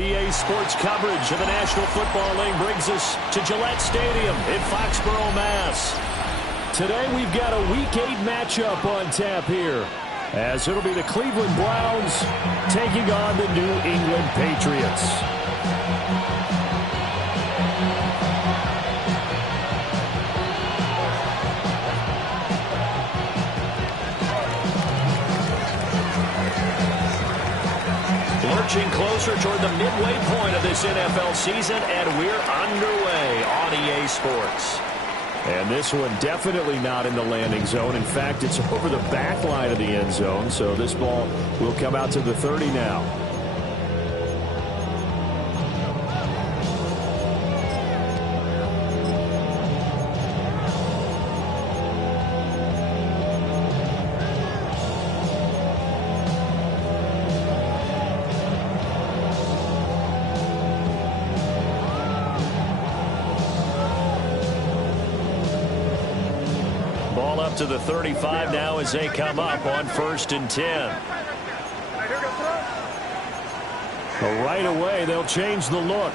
EA Sports coverage of the National Football League brings us to Gillette Stadium in Foxborough, Mass. Today we've got a Week 8 matchup on tap here, as it'll be the Cleveland Browns taking on the New England Patriots. Marching closer toward the midway point of this NFL season, and we're underway on EA Sports. And this one definitely not in the landing zone. In fact, it's over the back line of the end zone, so this ball will come out to the 30 now. To the 35 now as they come up on 1st and 10. But right away, they'll change the look.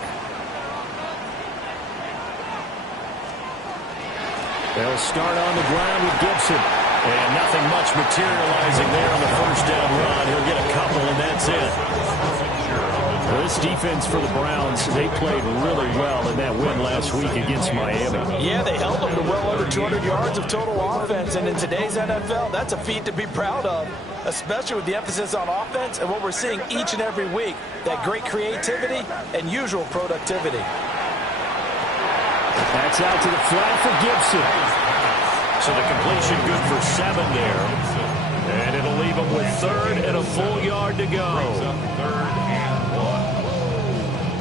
They'll start on the ground with Gibson. And nothing much materializing there on the first down run. He'll get a couple, and that's it. Well, this defense for the Browns, they played really well in that win last week against Miami. Yeah, they held them to well over 200 yards of total offense, and in today's NFL, that's a feat to be proud of, especially with the emphasis on offense and what we're seeing each and every week, that great creativity and usual productivity. That's out to the flat for Gibson. So the completion good for 7 there, and it'll leave them with 3rd and a full yard to go.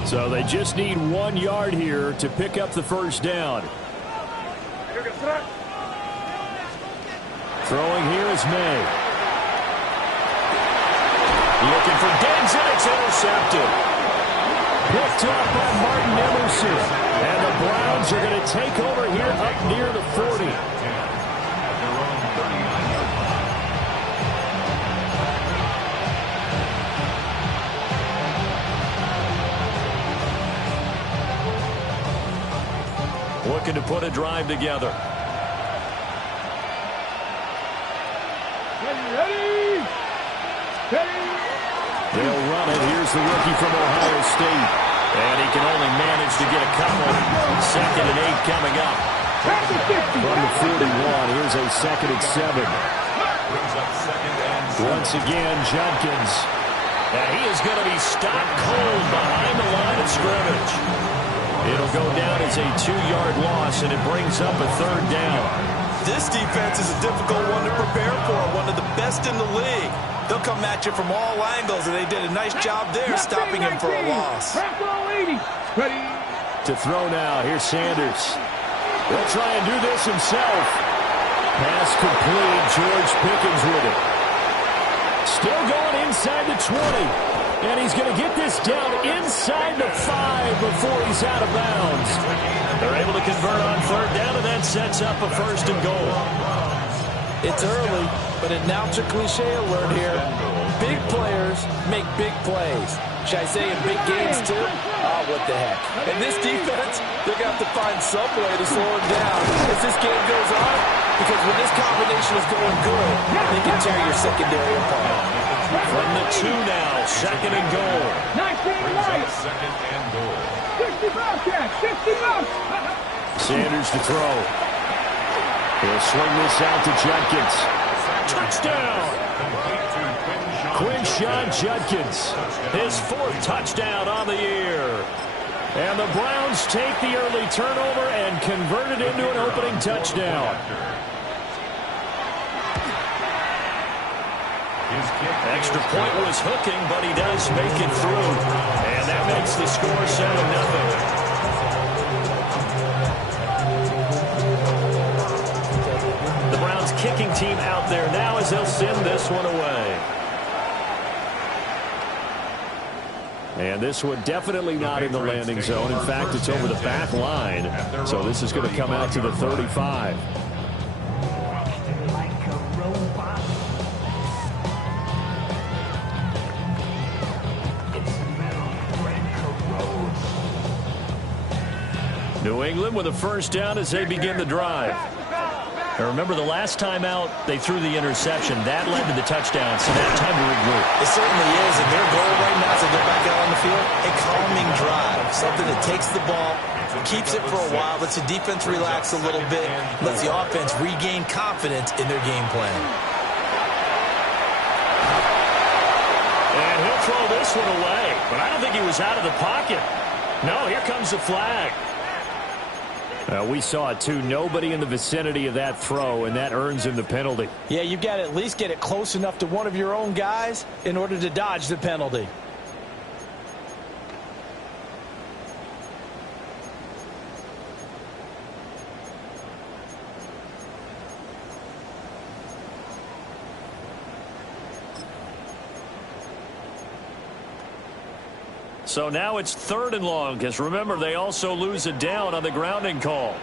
So they just need 1 yard here to pick up the first down. Throwing here is May. Looking for Diggs, and it's intercepted. Picked up by Martin Emerson. And the Browns are going to take over here up near the 40. Looking to put a drive together. They'll run it. Here's the rookie from Ohio State. And he can only manage to get a couple. 2nd and 8 coming up. From the 41, here's a 2nd and 7. Once again, Judkins. And he is going to be stopped cold behind the line of scrimmage. It'll go down as a 2-yard loss, and it brings up a 3rd down. This defense is a difficult one to prepare for, one of the best in the league. They'll come at you from all angles, and they did a nice job there stopping him for a loss. To throw now, here's Sanders. He'll try and do this himself. Pass complete, George Pickens with it. Still going inside the 20. And he's going to get this down inside the 5 before he's out of bounds. They're able to convert on third down, and that sets up a first and goal. It's early, but announcer cliche alert here. Big players make big plays. Should I say in big games too? Oh, what the heck. And this defense, they're going to have to find some way to slow it down as this game goes on, because when this combination is going good, they can tear your secondary apart. From the 2 now, second and goal. 19 right. Second and goal. 60 Bobcats, 60 Bucks. Sanders to throw. He'll swing this out to Judkins. Touchdown! Quinshon Judkins, his 4th touchdown on the year. And the Browns take the early turnover and convert it into an opening touchdown. Extra point was hooking, but he does make it through. And that makes the score 7-0. The Browns kicking team out there now as they'll send this one away. And this one definitely not in the landing zone. In fact, it's over the back line. So this is going to come out to the 35. New England with a first down as they begin the drive. Now remember, the last time out, they threw the interception. That led to the touchdown, so now time to regroup. It certainly is, and their goal right now is to get back out on the field, a calming drive, something that takes the ball, keeps it for a while, lets the defense relax a little bit, lets the offense regain confidence in their game plan. And he'll throw this one away, but I don't think he was out of the pocket. No, here comes the flag. We saw it, too. Nobody in the vicinity of that throw, and that earns him the penalty. Yeah, you've got to at least get it close enough to one of your own guys in order to dodge the penalty. So now it's 3rd and long, because remember, they also lose a down on the grounding call.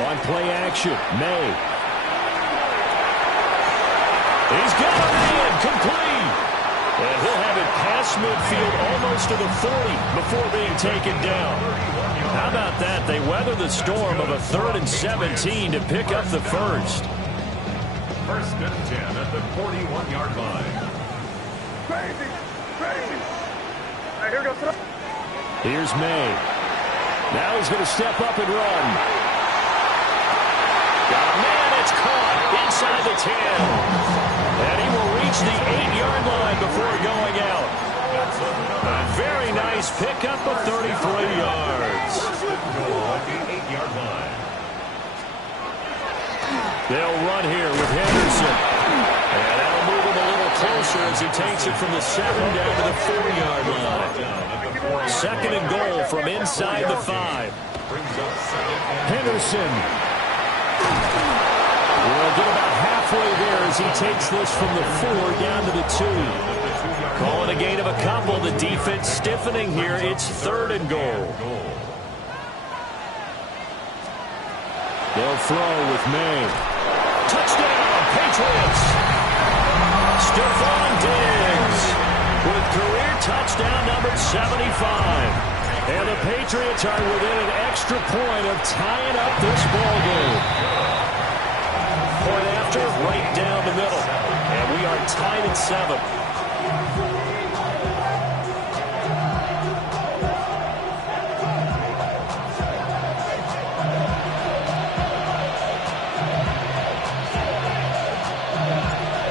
On play action, May. He's got a man complete. And he'll have it past midfield almost to the 40 before being taken down. How about that? They weather the storm of a 3rd and 17 to pick up the first. First and 10 at the 41-yard line. Here's May. Now he's going to step up and run. Got a man, it's caught inside the 10. And he will reach the 8-yard line before going out. A very nice pickup of 33 yards. They'll run here with Henderson. And that'll move him a little closer as he takes it from the 7 down to the 4-yard line. 2nd and goal from inside the 5. Henderson will get about halfway there as he takes this from the 4 down to the 2. Calling a gain of a couple. The defense stiffening here. It's 3rd and goal. They'll throw with May. Touchdown, Patriots! Stephon Diggs with career touchdown number 75. And the Patriots are within an extra point of tying up this ballgame. Point after, right down the middle. And we are tied at 7.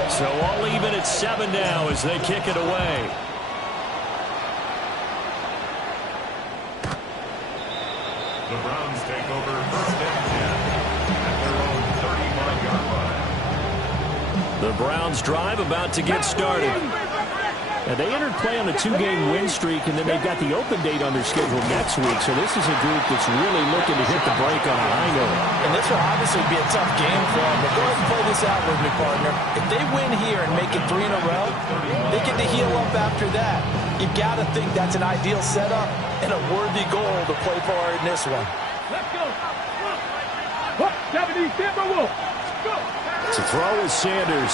So all even at 7 now as they kick it away. The Browns take over first and 10 at their own 31-yard line. The Browns drive about to get started. Now, they entered play on a 2-game win streak, and then they've got the open date on their schedule next week. So this is a group that's really looking to hit the break on a high note. And this will obviously be a tough game for them. But go ahead and play this out with me, partner. If they win here and make it 3 in a row, they get to heal up after that. You've got to think that's an ideal setup and a worthy goal to play for in this one. Let's go. 70 Timberwolves. Go. To throw is Sanders.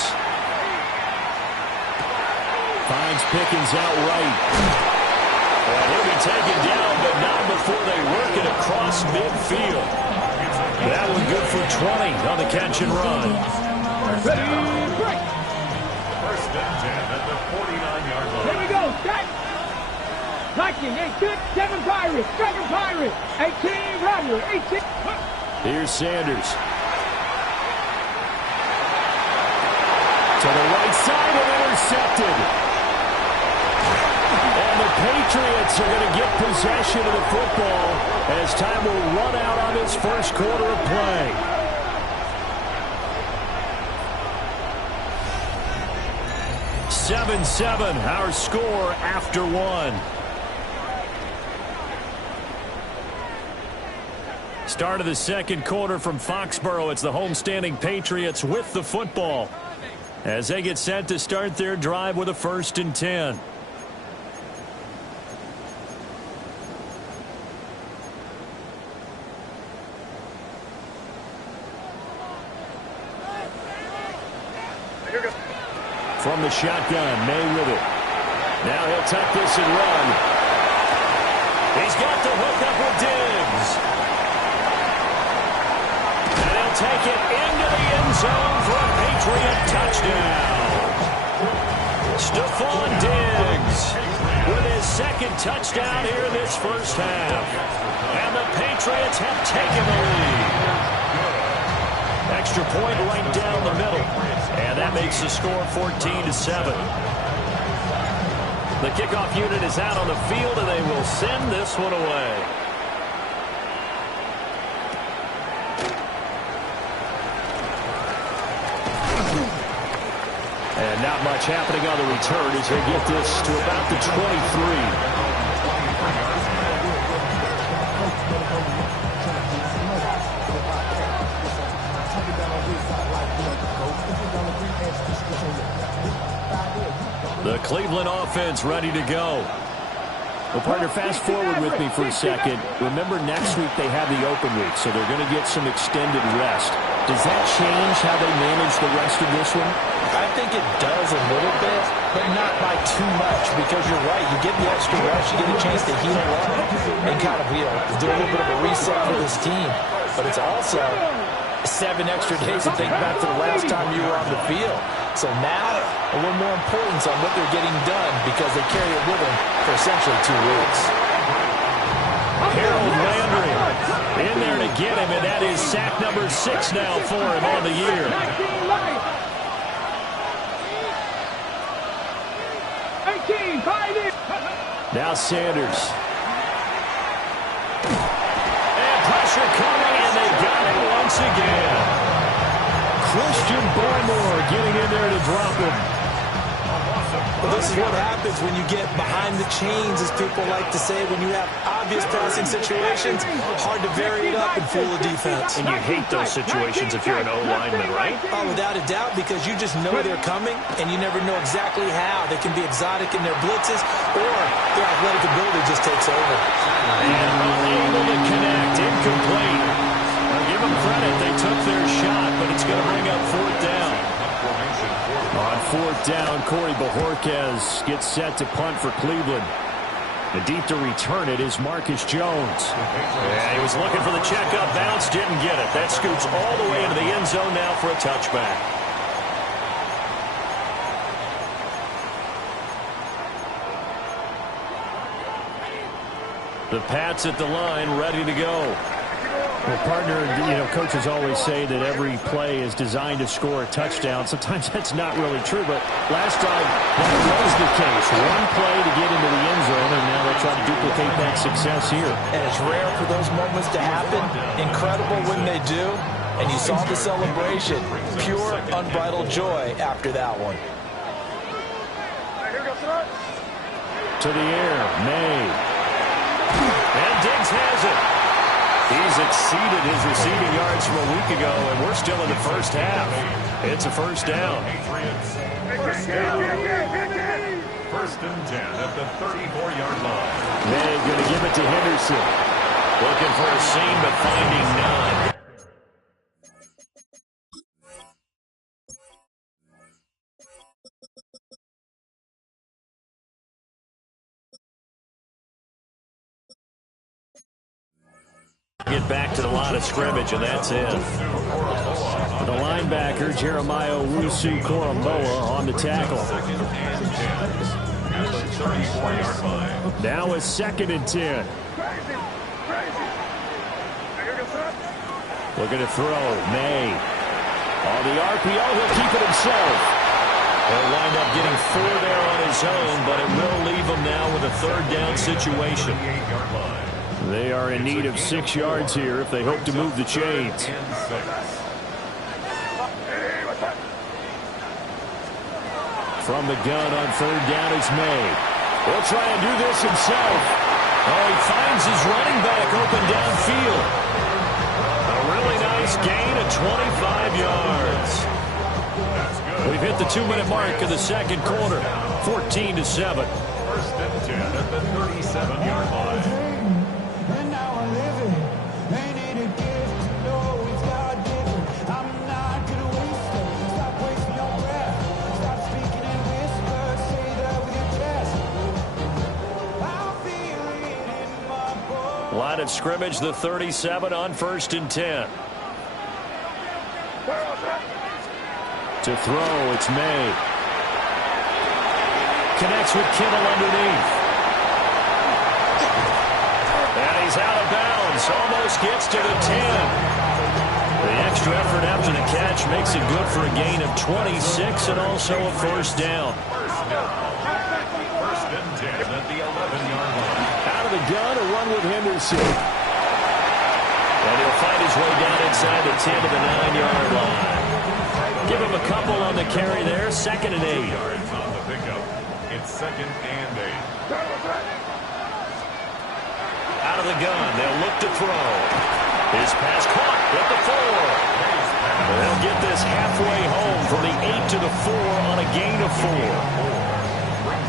Finds Pickens out right. Well, he'll be taken down, but not before they work it across midfield. That one good for 20 on the catch and run. Ready, break. First and 10 at the 49-yard line. Here we go. Set. Viking, 8 7 Pirates. 7 Pirates. 18 Rattler. 18. Here's Sanders. To the right side and intercepted. And the Patriots are going to get possession of the football as time will run out on this first quarter of play. (7-7) our score after one. Start of the second quarter from Foxborough. It's the homestanding Patriots with the football as they get set to start their drive with a 1st and 10. From the shotgun, May with it. Now he'll tuck this and run. He's got the hook up with Diggs. And he'll take it into the end zone for a Patriot touchdown. Stephon Diggs with his second touchdown here in this first half. And the Patriots have taken the lead. Extra point right down the middle. And that makes the score 14-7. The kickoff unit is out on the field, and they will send this one away. And not much happening on the return as they get this to about the 23. The Cleveland offense ready to go. Well, partner, fast forward with me for a second. Remember, next week they have the open week, so they're going to get some extended rest. Does that change how they manage the rest of this one? I think it does a little bit, but not by too much, because you're right. You get the extra rest, you get a chance to heal up and kind of, do a little bit of a reset for this team. But it's also 7 extra days to think back to the last time you were on the field. So now, a little more importance on what they're getting done because they carry it with them for essentially 2 weeks. Harold Landry in there to get him, and that is sack number 6 now for him on the year. 18, now Sanders. And pressure coming, and they got it once again. Christian Barmore getting in there to drop him. Well, this is what happens when you get behind the chains, as people like to say. When you have obvious passing situations, hard to vary it up and fool the defense. And you hate those situations if you're an O-lineman, right? Oh, without a doubt, because you just know they're coming, and you never know exactly how. They can be exotic in their blitzes, or their athletic ability just takes over. And unable to connect, incomplete. Give them credit, they took their shot, but it's going to bring up 4th down. On 4th down, Corey Bojorquez gets set to punt for Cleveland. And deep to return it is Marcus Jones. And he was looking for the checkup bounce, didn't get it. That scoots all the way into the end zone now for a touchback. The Pats at the line, ready to go. Well, partner, coaches always say that every play is designed to score a touchdown. Sometimes that's not really true, but last drive, that was the case. One play to get into the end zone, and now they try to duplicate that success here. And it's rare for those moments to happen. Incredible when they do. And you saw the celebration. Pure, unbridled joy after that one. Here goes to the air. May. And Diggs has it. He's exceeded his receiving yards from a week ago, and we're still in the first half. It's a first down. First and 10 at the 34-yard line. May going to give it to Henderson. Looking for a seam, but finding none. Get back to the line of scrimmage, and that's it. The linebacker, Jeremiah Owusu-Koramoah, on the tackle. Now it's 2nd and 10. Looking to throw. May. On the RPO, he'll keep it himself. He'll wind up getting 4 there on his own, but it will leave him now with a 3rd down situation. They are in need of 6 yards here if they hope to move the chains. From the gun on 3rd down is May. He'll try and do this himself. Oh, he finds his running back open downfield. A really nice gain of 25 yards. We've hit the 2-minute mark of the 2nd quarter. 14-7. First and 10 at the 37-yard line. Line of scrimmage, the 37 on 1st and 10. To throw, it's May. Connects with Kittle underneath. And he's out of bounds. Almost gets to the 10. The extra effort after the catch makes it good for a gain of 26 and also a 1st down. First and 10 at the 11-yard line. Out of the gun, a run with Henderson. And he'll find his way down inside the 10 to the 9-yard line. Give him a couple on the carry there. 2nd and 8. Yards on the pickup. It's 2nd and 8. Out of the gun, they'll look to throw. His pass caught at the 4. They'll get this halfway home from the 8 to the 4 on a gain of 4.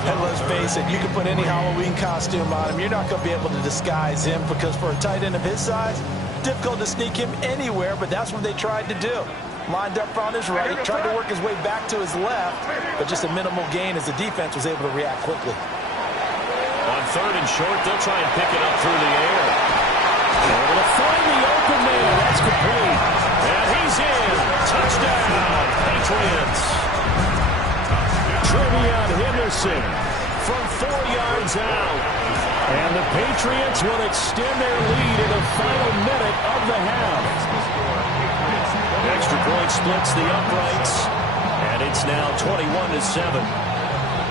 And let's face it, you can put any Halloween costume on him. You're not going to be able to disguise him because for a tight end of his size, difficult to sneak him anywhere, but that's what they tried to do. Lined up on his right, tried to work his way back to his left, but just a minimal gain as the defense was able to react quickly. On 3rd and short, they'll try and pick it up through the air. Able to find the open man. That's complete. And he's in. Touchdown, Patriots. Trevion Henderson from 4 yards out. And the Patriots will extend their lead in the final minute of the half. Extra point splits the uprights. And it's now 21-7.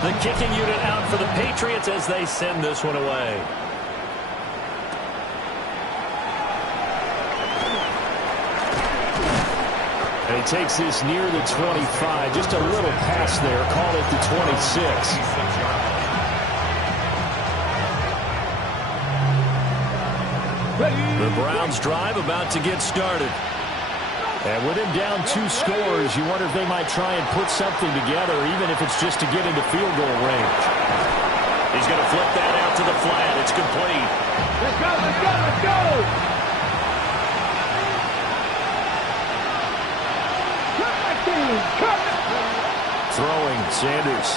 The kicking unit out for the Patriots as they send this one away. And he takes this near the 25. Just a little pass there. Call it the 26. The Browns drive about to get started. And with him down 2 scores, you wonder if they might try and put something together, even if it's just to get into field goal range. He's going to flip that out to the flat. It's complete. Let's go, let's go, let's go! Throwing, Sanders.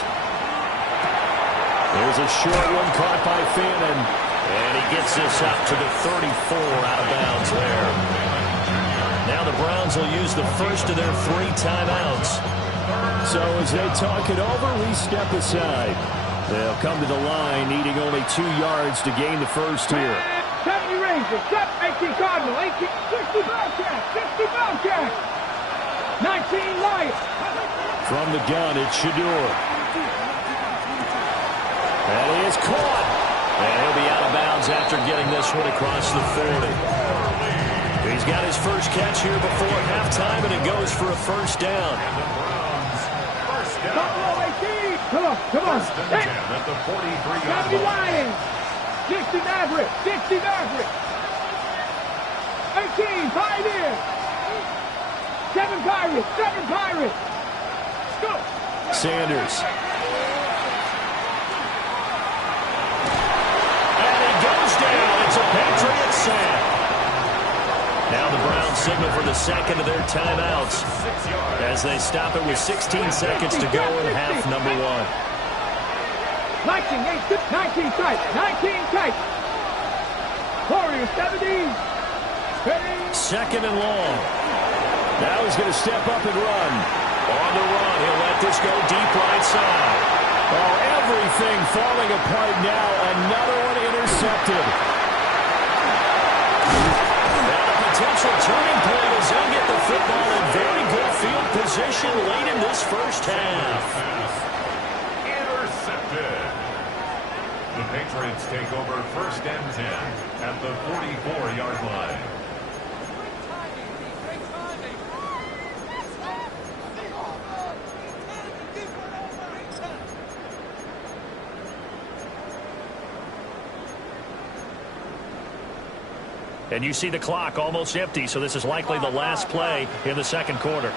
There's a short one caught by Fannin. And he gets this up to the 34 out of bounds there. Now the Browns will use the first of their 3 timeouts. So as they talk it over, we step aside. They'll come to the line, needing only 2 yards to gain the first here. 70 Rangers, 18 Cardinal, 18, 60 Bobcats, 60 Bobcats, 19 Lions. From the gun, it's Shedeur. And he is caught. And he'll be out of bounds after getting this one across the 40. He's got his first catch here before halftime, and it goes for a 1st down. Buffalo 18. Come on. First and 10 Hey, at the 43-yard 70 line. Lions. 60 Maverick. 60 Maverick. 18 Pioneers. 7 Pirates. 7 Pirates. Go. Sanders. And he goes down. It's a Patriot sack. Now the Browns signal for the second of their timeouts as they stop it with 16 seconds to go in half number 1. 19 tight. 19 tight. Warriors 70. Second and long. Now he's going to step up and run. On the run, he'll let this go deep right side. Oh, everything falling apart now. Another one intercepted. Now the potential turning point as they'll get the football in very good field position late in this first half. Intercepted. The Patriots take over first and 10 at the 44-yard line. And you see the clock almost empty, so this is likely the last play in the second quarter.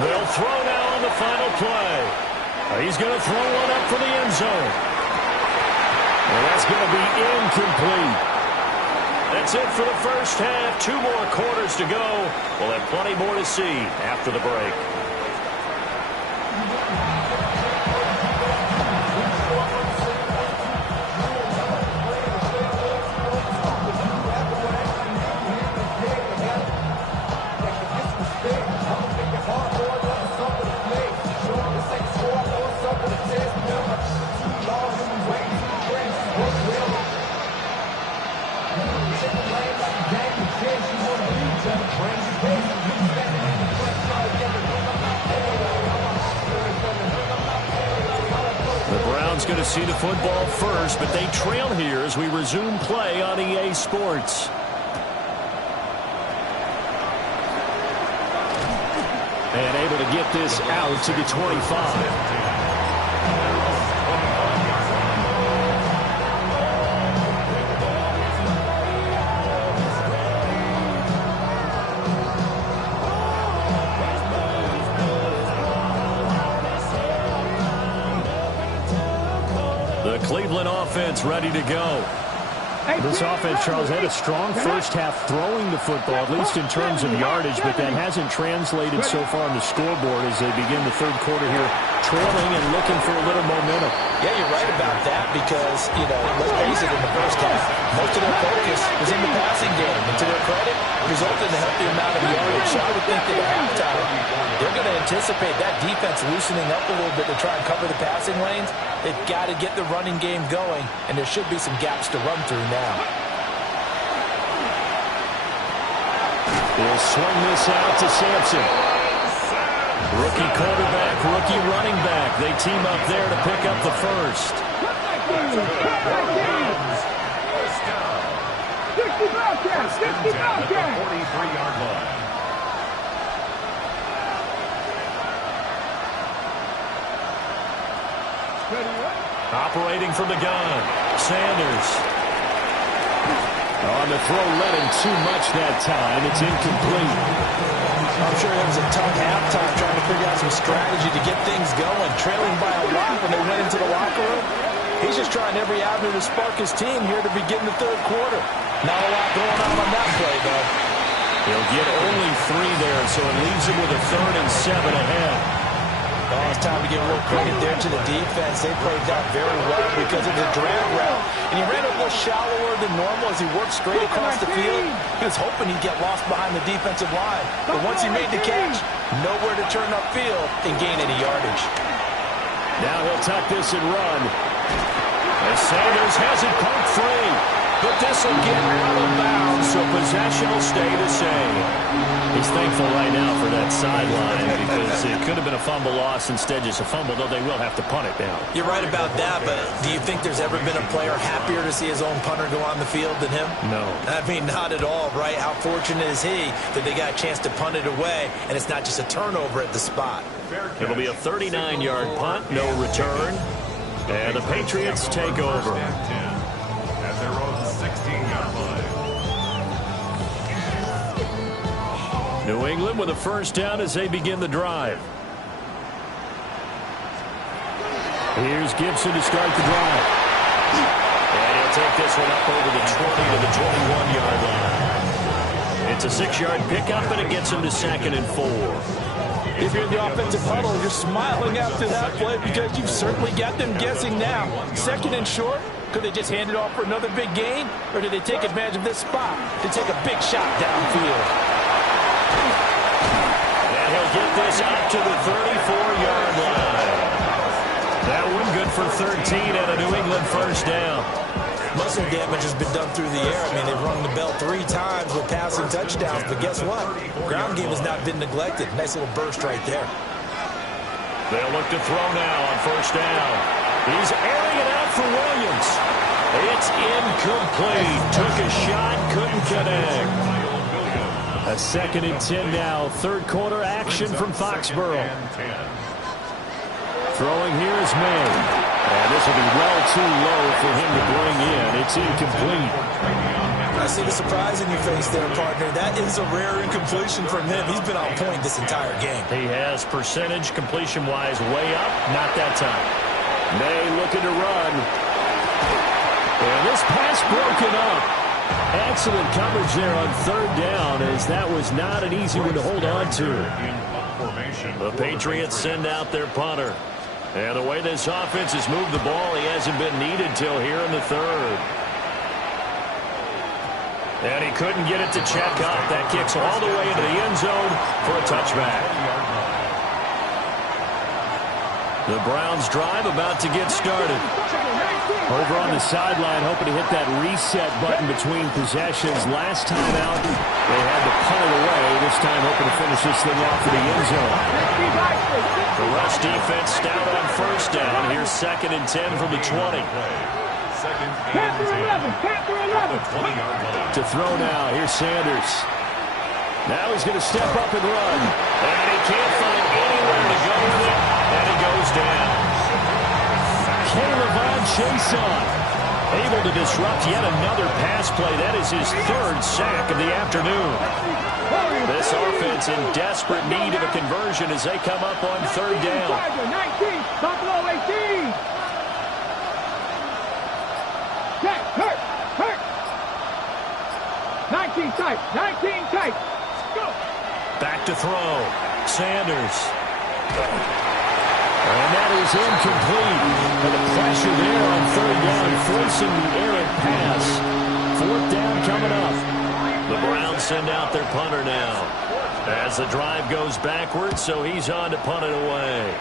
They'll throw now on the final play. He's going to throw one up for the end zone. Well, that's going to be incomplete. That's it for the first half. 2 more quarters to go. We'll have plenty more to see after the break. Going to see the football first, but they trail here as we resume play on EA Sports. And able to get this out to the 25. Cleveland offense ready to go. This offense, Charles, had a strong first half throwing the football, at least in terms of yardage, but that hasn't translated so far on the scoreboard as they begin the third quarter here, trailing and looking for a little momentum. Yeah, you're right about that because, let's face it, in the first half, most of their focus was in the passing game. And to their credit, it resulted in a healthy amount of yardage. So I would think that at halftime, they're going to anticipate that defense loosening up a little bit to try and cover the passing lanes. They've got to get the running game going, and there should be some gaps to run through now. They'll swing this out to Sampson. Rookie quarterback, rookie running back. They team up there to pick up the first. 43-yard line. Operating from the gun, Sanders. On the throw, led him too much that time. It's incomplete. I'm sure it was a tough halftime trying to figure out some strategy to get things going. Trailing by a lot when they went into the locker room. He's just trying every avenue to spark his team here to begin the third quarter. Not a lot going on that play, though. He'll get only 3 there, so it leaves him with a 3rd and 7 ahead. Oh, it's time to give a little credit there to the defense. They played that very well because of the drag route. And he ran a little shallower than normal as he worked straight across the field. He was hoping he'd get lost behind the defensive line. But once he made the catch, nowhere to turn upfield and gain any yardage. Now he'll tuck this and run. As Sanders has it pumped free. but this will get out of bounds, so possession will stay the same. He's thankful right now for that sideline because it could have been a fumble loss, instead just a fumble, though they will have to punt it down. You're right about that, but do you think there's ever been a player happier to see his own punter go on the field than him? No. I mean, not at all, right? How fortunate is he that they got a chance to punt it away, and it's not just a turnover at the spot. It'll be a 39-yard punt, no return, and the Patriots take over. At their own 16-yard line. New England with a first down as they begin the drive. Here's Gibson to start the drive. And he'll take this one up over the 20 to the 21-yard line. It's a 6-yard pickup, and it gets him to 2nd and 4. If you're in the offensive huddle, you're smiling after that play because you've certainly got them guessing now. 2nd and short. Could they just hand it off for another big gain? Or did they take advantage of this spot to take a big shot downfield? And he'll get this up to the 34-yard line. That one good for 13 and a New England first down. Muscle damage has been done through the air. I mean, they've rung the bell 3 times with passing touchdowns, but guess what? Ground game has not been neglected. Nice little burst right there. They'll look to throw now on first down. He's airing it out for Williams. It's incomplete. Took a shot, couldn't connect. A 2nd and 10 now. Third quarter action from Foxborough. Throwing here is May. And this will be well too low for him to bring in. It's incomplete. I see the surprise in your face there, partner. That is a rare incompletion from him. He's been on point this entire game. He has percentage completion-wise way up. Not that time. May looking to run. And this pass broken up. Excellent coverage there on third down, as that was not an easy one to hold on to. The Patriots send out their punter. And the way this offense has moved the ball, he hasn't been needed till here in the third. And he couldn't get it to check up. That kicks all the way into the end zone for a touchback. The Browns drive about to get started. Over on the sideline, hoping to hit that reset button between possessions. Last time out, they had to punt it away. This time, hoping to finish this thing off for the end zone. The rush defense stout on first down. Here's 2nd and 10 from the 20. To throw now. Here's Sanders. Now he's going to step up and run. And he can't find anywhere to go with it. And he goes down. K'Lavon Chaisson able to disrupt yet another pass play. That is his 3rd sack of the afternoon. This offense in desperate need of a conversion as they come up on third down. 19, Buffalo 18. Check, hurt. 19 tight, 19 tight. Go. Back to throw. Sanders. And that is incomplete. And the pressure there on third down, forcing the errant pass. 4th down coming up. The Browns send out their punter now. As the drive goes backwards, so he's on to punt it away.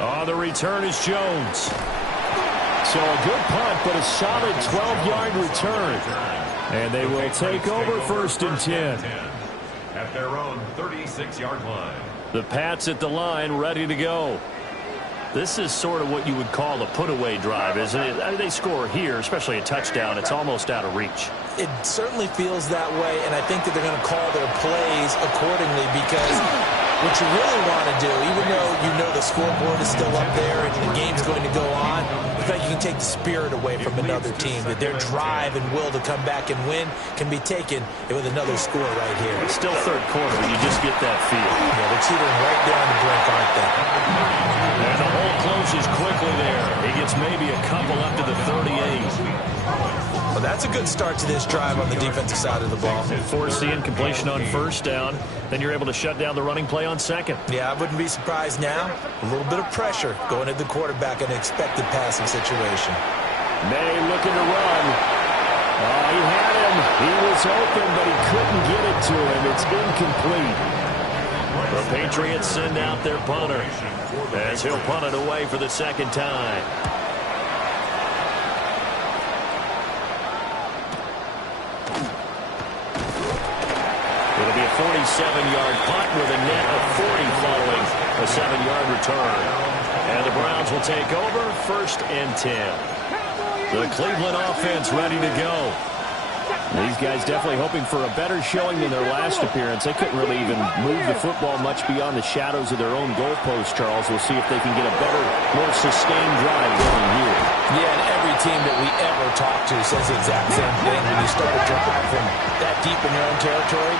On the return is Jones. So a good punt, but a solid 12-yard return. And they will take over 1st and 10. At their own 36-yard line. The Pats at the line, ready to go. This is sort of what you would call a put-away drive, isn't it? I mean, they score here, especially a touchdown. It's almost out of reach. It certainly feels that way, and I think that they're going to call their plays accordingly because what you really want to do, even though you know the scoreboard is still up there and the game's going to go on, I think you can take the spirit away from another team, that their drive and will to come back and win can be taken with another score right here. It's still third quarter, but you just get that feel. Yeah, they're teetering right down the brink, aren't they? And the hole closes quickly there. He gets maybe a couple up to the 38. Well, that's a good start to this drive on the defensive side of the ball. Force the incompletion on first down. Then you're able to shut down the running play on second. Yeah, I wouldn't be surprised now. A little bit of pressure going at the quarterback in an expected passing situation. May looking to run. Oh, he had him. He was open, but he couldn't get it to him. It's incomplete. The Patriots send out their punter as he'll punt it away for the 2nd time. 37-yard punt with a net of 40 following a 7-yard return. And the Browns will take over, 1st and 10. The Cleveland offense ready to go. These guys definitely hoping for a better showing than their last appearance. They couldn't really even move the football much beyond the shadows of their own goalpost, Charles. We'll see if they can get a better, more sustained drive going here. Yeah, and every team that we ever talk to says the exact same thing. When you start a drive from that deep in your own territory,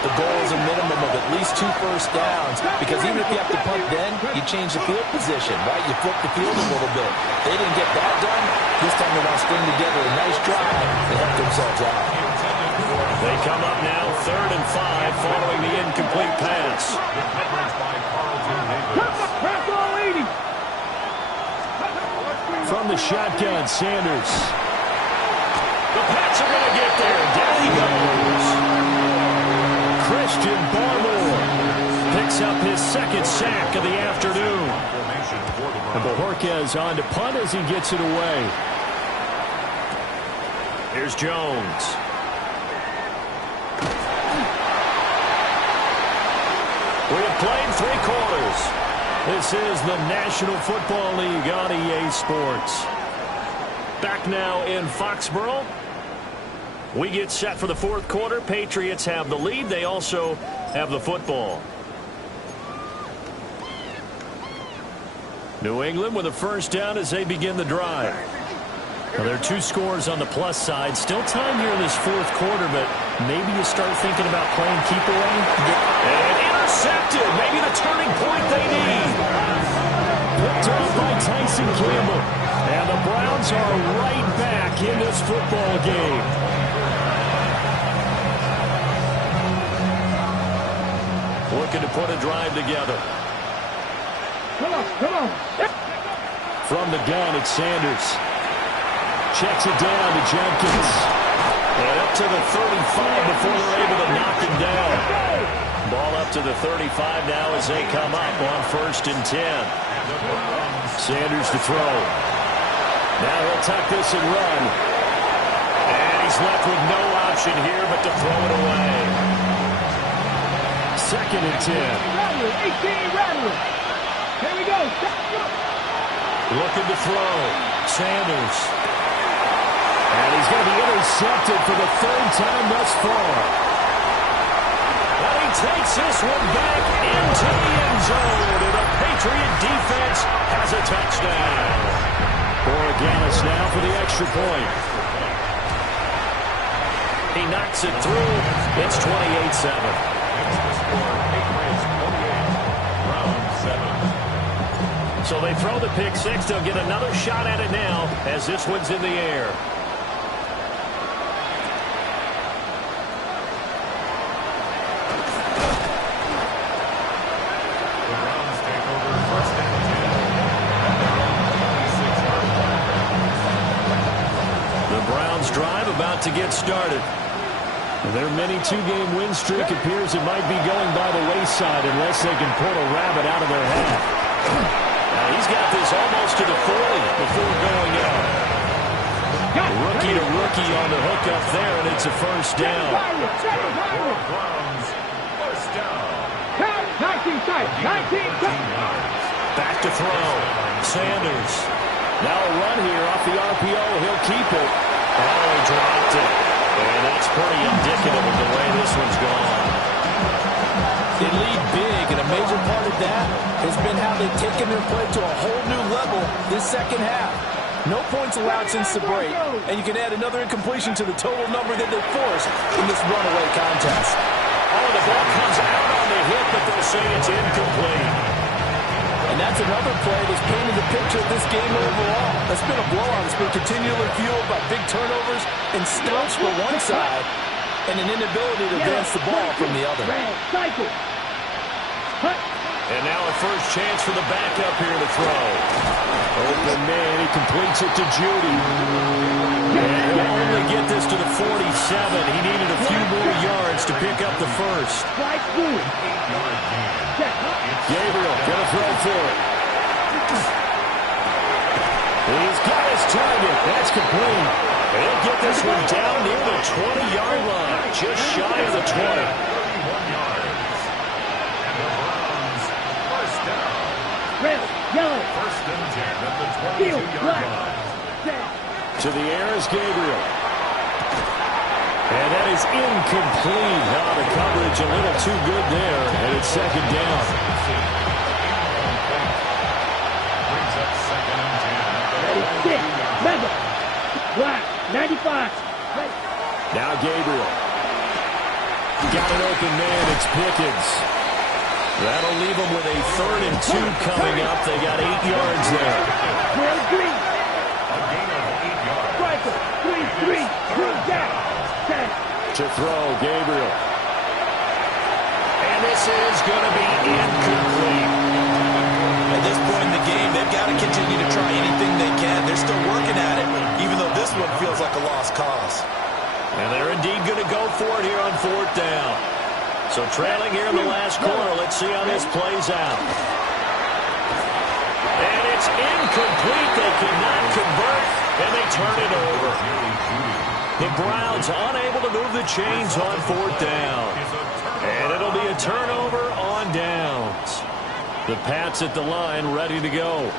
the goal is a minimum of at least 2 first downs, because even if you have to punt then, you change the field position, right? You flip the field a little bit. They didn't get that done. This time they want to string together a nice drive and help themselves out. They come up now, 3rd and 5, following the incomplete pass. From the shotgun, Sanders. The Pats are going to get there. Down he goes. Christian Barmore picks up his 2nd sack of the afternoon. And Bojorquez on to punt as he gets it away. Here's Jones. We have played 3 quarters. This is the National Football League on EA Sports. Back now in Foxborough. We get set for the 4th quarter. Patriots have the lead. They also have the football. New England with a 1st down as they begin the drive. Now, there are 2 scores on the plus side. Still time here in this 4th quarter, but maybe you start thinking about playing keep away. And intercepted. Maybe the turning point they need. Picked off by Tyson Campbell. And the Browns are right back in this football game. Looking to put a drive together. Come on. From the gun, it's Sanders. Checks it down to Jenkins. And up to the 35 before they're able to knock him down. Ball up to the 35 now as they come up on 1st and 10. Sanders to throw. Now he'll tuck this and run. And he's left with no option here but to throw it away. 2nd and 10. Rattler. Here we go. Looking to throw. Sanders. And he's going to be intercepted for the 3rd time thus far. And he takes this one back into the end zone. And the Patriot defense has a touchdown. Borregales now for the extra point. He knocks it through. It's 28-7. So they throw the pick 6. They'll get another shot at it now as this one's in the air. The Browns take over 1st and 10. The Browns drive about to get started. Their mini 2-game win streak appears it might be going by the wayside unless they can pull a rabbit out of their hat. Now he's got this almost to the 40 before going out. Rookie to rookie on the hook up there, and it's a 1st down. Browns, 1st down. 19 Back to throw. Sanders. Now a run here off the RPO. He'll keep it. Oh, he dropped it. And that's pretty indicative of the way this one's gone. They lead big, and a major part of that has been how they've taken their play to a whole new level this 2nd half. No points allowed since the break, and you can add another incompletion to the total number that they forced in this runaway contest. Oh, the ball comes out on the hit, but they'll say it's incomplete. And that's another play that's painted the picture of this game overall. That's been a blowout. It's been continually fueled by big turnovers and stops for one side and an inability to advance the ball from the other. And now a first chance for the backup here to throw. Open man, he completes it to Judy. And he'll only get this to the 47. He needed a few more yards to pick up the 1st. Gabriel gonna throw for it. He's got his target. That's complete. He'll get this one down near the 20-yard line, just shy of the 20. 31 yards. Field, black. To the air is Gabriel. And that is incomplete. Now the coverage a little too good there, and it's second down. Brings up second and 10. 96, Mega, black, 95. Now Gabriel. Got an open man, it's Pickens. That'll leave them with a 3rd and 2 coming up. They got 8 yards there. Green. A gain of 8 yards. Striker, 3, green down. To throw, Gabriel. And this is going to be incomplete. At this point in the game, they've got to continue to try anything they can. They're still working at it, even though this one feels like a lost cause. And they're indeed going to go for it here on 4th down. So trailing here in the last quarter. Let's see how this plays out. And it's incomplete. They cannot convert, and they turn it over. The Browns unable to move the chains on 4th down. And it'll be a turnover on downs. The Pats at the line ready to go.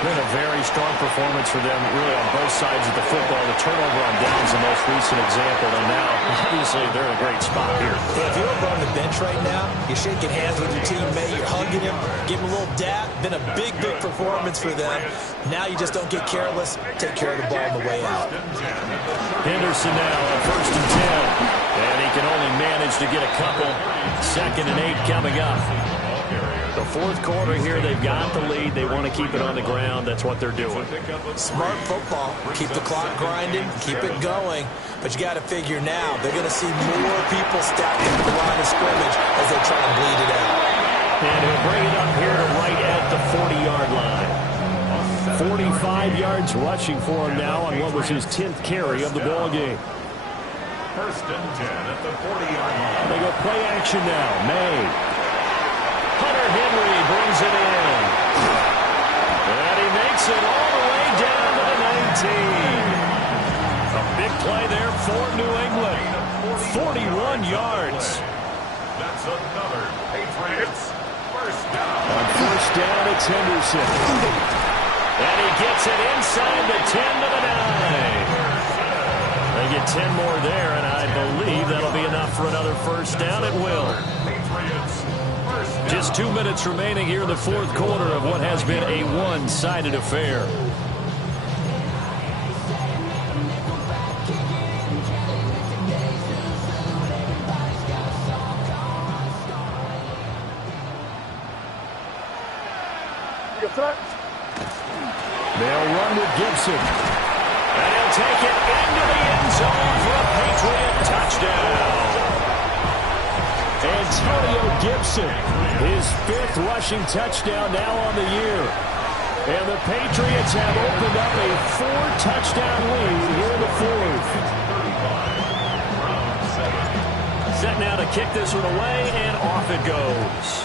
Been a very strong performance for them, really, on both sides of the football. The turnover on downs, the most recent example, and now, obviously, they're in a great spot here. If you're over on the bench right now, you're shaking hands with your teammate, you're hugging him, giving him a little dap. Been a big, big performance for them. Now you just don't get careless. Take care of the ball on the way out. Henderson now on 1st and 10. And he can only manage to get a couple. 2nd and 8 coming up. The 4th quarter here, they've got the lead. They want to keep it on the ground. That's what they're doing. Smart football. Keep the clock grinding. Keep it going. But you got to figure now, they're going to see more people stacked into the line of scrimmage as they try to bleed it out. And he'll bring it up here to right at the 40-yard line. 45 yards rushing for him now on what was his 10th carry of the ball game. 1st and 10 at the 40-yard line. They go play action now. May. Hunter Henry brings it in. And he makes it all the way down to the 19. A big play there for New England. 41 yards. That's another Patriots 1st down. On 1st down, it's Henderson. And he gets it inside the 10 to the 9. They get 10 more there, and I believe that'll be enough for another 1st down. It will. Patriots 1st down. Just 2 minutes remaining here in the 4th quarter of what has been a one-sided affair. They'll run with Gibson. And he'll take it into the end zone for a Patriot touchdown. Antonio Gibson, his 5th rushing touchdown now on the year. And the Patriots have opened up a 4-touchdown lead here in the 4th. Set now to kick this one away, and off it goes.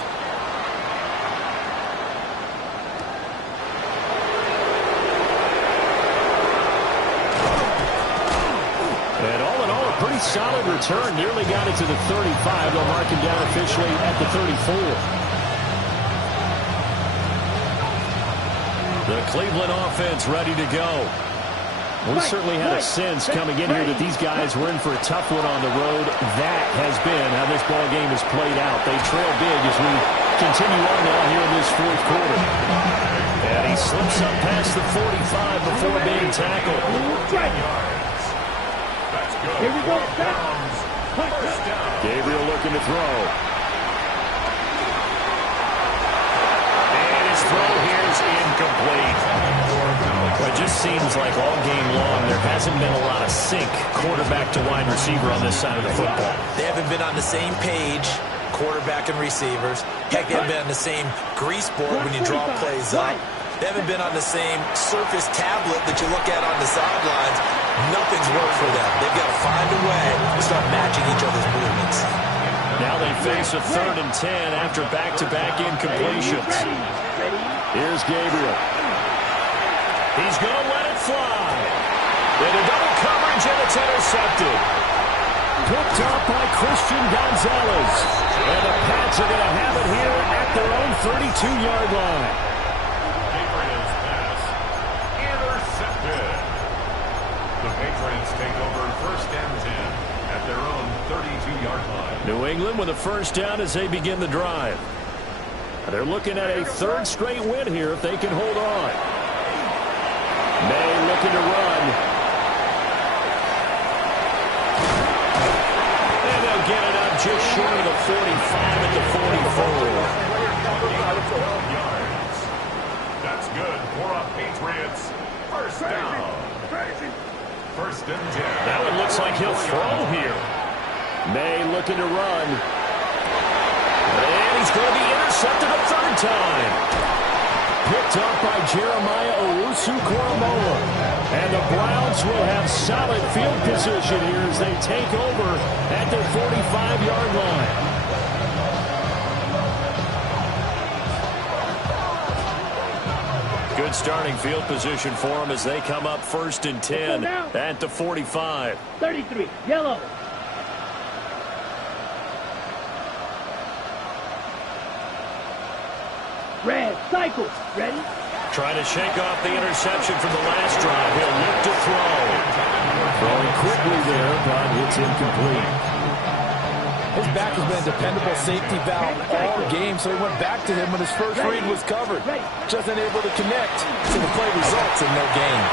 And all in all, a pretty solid return. Nearly got it to the 35. They'll mark him down officially at the 34. The Cleveland offense ready to go. We certainly had a sense coming in here that these guys were in for a tough one on the road. That has been how this ball game has played out. They trail big as we continue on now here in this 4th quarter. And he slips up past the 45 before being tackled. Here we go. Gabriel looking to throw. And his throw here is incomplete. It just seems like all game long there hasn't been a lot of sync quarterback to wide receiver on this side of the football. They haven't been on the same page, quarterback and receivers. Heck, they haven't been on the same grease board when you draw plays up. They haven't been on the same surface tablet that you look at on the sidelines. Nothing's worked for them. They've got to find a way to start matching each other's movements. Now they face a 3rd and 10 after back-to-back incompletions. Here's Gabriel. He's going to let it fly. Into double coverage, and it's intercepted. Picked up by Christian Gonzalez. And the Pats are going to have it here at their own 32-yard line. Gabriel's pass Patriots take over first and 10 at their own 32-yard line. New England with a first down as they begin the drive. They're looking at a third straight win here if they can hold on. May looking to run. And they'll get it up just short of the 45 at the 44. Yards. That's good for a Patriots first down. First and 10. That one looks like he'll throw here. May looking to run. And he's going to be intercepted a third time. Picked up by Jeremiah Owusu-Koramoah. And the Browns will have solid field position here as they take over at their 45-yard line. Good starting field position for them as they come up first and 10 at the 45. 33, yellow. Red, cycle. Ready? Trying to shake off the interception from the last drive. He'll look to throw. Throwing quickly there, but it's incomplete. His back has been a dependable safety valve all game, so he went back to him when his first read was covered. Just unable to connect, so the play results in no gain.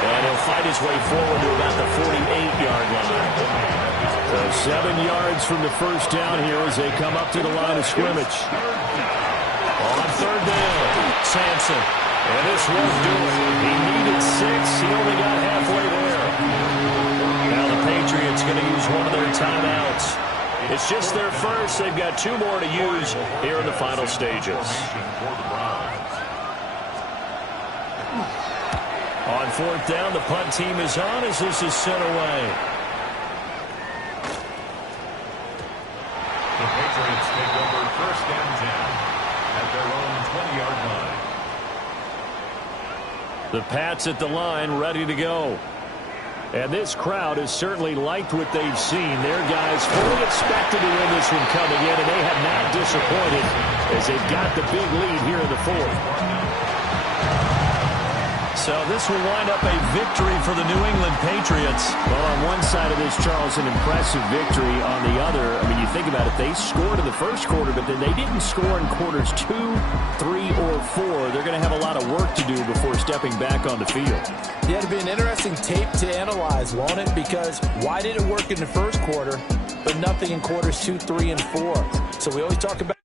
And he'll fight his way forward to about the 48-yard line. So 7 yards from the first down here as they come up to the line of scrimmage. On third down, Sampson. And this won't do it. He needed 6. He only got halfway there. Now the Patriots going to use one of their timeouts. It's just their first. They've got 2 more to use here in the final stages. On fourth down, the punt team is on as this is sent away. The Patriots take over first and 10 at their own 20-yard line. The Pats at the line, ready to go. And this crowd has certainly liked what they've seen. Their guys fully expected to win this one coming in, and they have not disappointed as they've got the big lead here in the fourth. So this will wind up a victory for the New England Patriots. Well, on one side of this, Charles, an impressive victory. On the other, I mean, you think about it, they scored in the first quarter, but then they didn't score in quarters 2, 3, or 4. They're going to have a lot of work to do before stepping back on the field. Yeah, it'll be an interesting tape to analyze, won't it? Because why did it work in the first quarter, but nothing in quarters 2, 3, and 4? So we always talk about